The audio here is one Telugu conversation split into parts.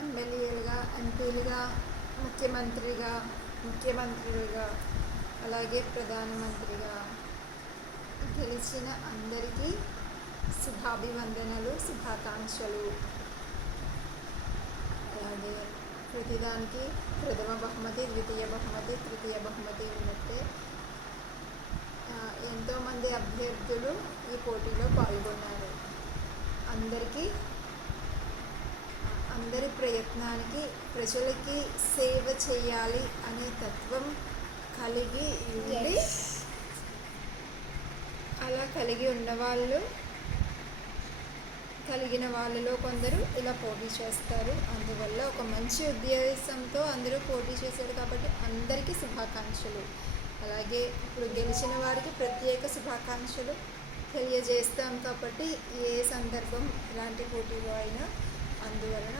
ఎమ్మెల్యేలుగా, ఎంపీలుగా, ముఖ్యమంత్రులుగా, అలాగే ప్రధానమంత్రిగా గెలిచిన అందరికీ శుభాభివందనలు, శుభాకాంక్షలు. అలాగే ప్రతిదానికి ప్రథమ బహుమతి, ద్వితీయ బహుమతి, తృతీయ బహుమతి ఉన్నట్టే ఎంతోమంది అభ్యర్థులు ఈ పోటీలో పాల్గొన్నారు. అందరి ప్రయత్నానికి ప్రజలకి సేవ చేయాలి అనే తత్వం కలిగిన వాళ్ళలో కొందరు ఇలా పోటీ చేస్తారు. అందువల్ల ఒక మంచి ఉద్దేశంతో అందరూ పోటీ చేశారు కాబట్టి అందరికీ శుభాకాంక్షలు. అలాగే ఇప్పుడు గెలిచిన వారికి ప్రత్యేక శుభాకాంక్షలు తెలియజేస్తాం కాబట్టి ఏ సందర్భం ఎలాంటి పోటీలో అయినా అందువలన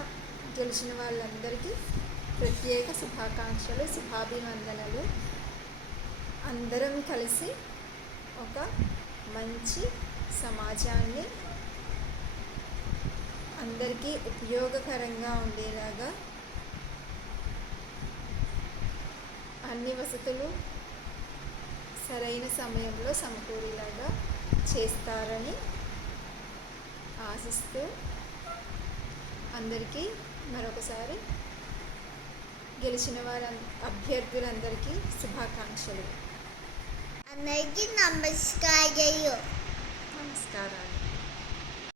గెలిచిన వాళ్ళందరికీ ప్రత్యేక శుభాకాంక్షలు, శుభాభివందనలు. అందరం కలిసి ఒక మంచి సమాజాన్ని అందరికీ ఉపయోగకరంగా ఉండేలాగా అన్ని వసతులు సరైన సమయంలో సమకూరేలాగా చేస్తారని ఆశిస్తూ అందరికీ మరొకసారి గెలిచిన అభ్యర్థులందరికీ శుభాకాంక్షలు. అందరికీ నమస్కారాలు.